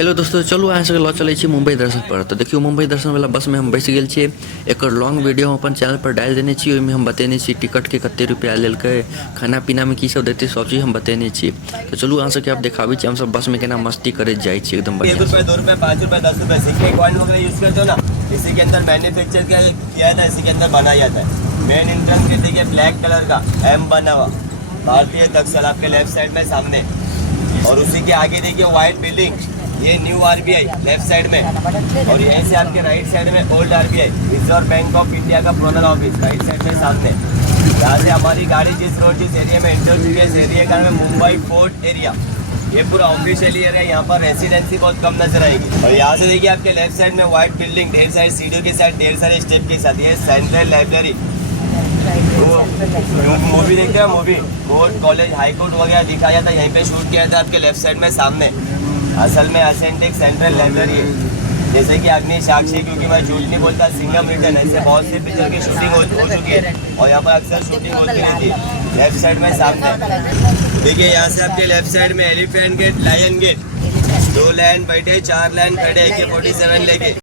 Hello दोस्तों, चलू अहाँ सबके लऽ चलै छी मुंबई दर्शन पर। तो देखियो मुंबई दर्शन वाला बस में हम बैस गेल छियै। एकर लॉन्ग वीडियो हम अपन चैनल पर डाल देने छी। ओहिमे हम बतेने छी टिकट के कते रुपया लेलकै, खाना पीना में की सब देते, सब चीज हम बतेने छी। तो चलू अहाँ सबके आप देखाबै छी हम सब बस में केना मस्ती करैत जाइ छी एकदम बढ़िया। 1 रुपये 2 रुपये 5 रुपये 10 रुपये सिक्के कॉइन वगैरह यूज करते हो ना, इसी के अंदर मैन्युफैक्चर किया था, इसी के अंदर बनाया जाता है। मेन एंट्रेंस के देखिए ब्लैक कलर का एम बना हुआ भारतीय तक्षल आपके लेफ्ट साइड में सामने, और उसी के आगे देखिए व्हाइट बिल्डिंग, ये न्यू आरबीआई लेफ्ट साइड में, और यहीं से आपके राइट साइड में old RBI reserve bank of India का प्रोनल ऑफिस राइट साइड में सामने। यहाँ से हमारी गाड़ी जिस एरिया में एंटर चुकी है, इस एरिया का नाम है मुंबई फोर्ट एरिया। ये पूरा ऑफिशियल एरिया है, यहाँ पर रेसिडेंसी बहुत कम नजर आएगी। और यहाँ से देखिए आपके लेफ्ट साइड में व्हाइट बिल्डिंग, ढेर सारी सीढ़ियों के साथ ढेर सारे स्टेप के साथ, ये सेंट्रल लाइब्रेरी। मूवी देखते हैं, movie court college high court वगैरह दिखाया जाता है, यहीं पे शूट किया था आपके लेफ्ट साइड में सामने। असल में असेंटिक सेंट्रल लाइब्रेरी है, जैसे कि अग्नि साक्षी, क्योंकि मैं झूठ नहीं बोलता, सिंघम रिटर्न, ऐसे बहुत सी पिक्चर की शूटिंग हो चुकी है और यहाँ पर अक्सर शूटिंग होती रहती है। लेफ्ट साइड में सामने देखिए, यहाँ से आपके लेफ्ट साइड में elephant gate, lion gate, 2 line बैठे 4 लाइन खड़े AK-47 लेके।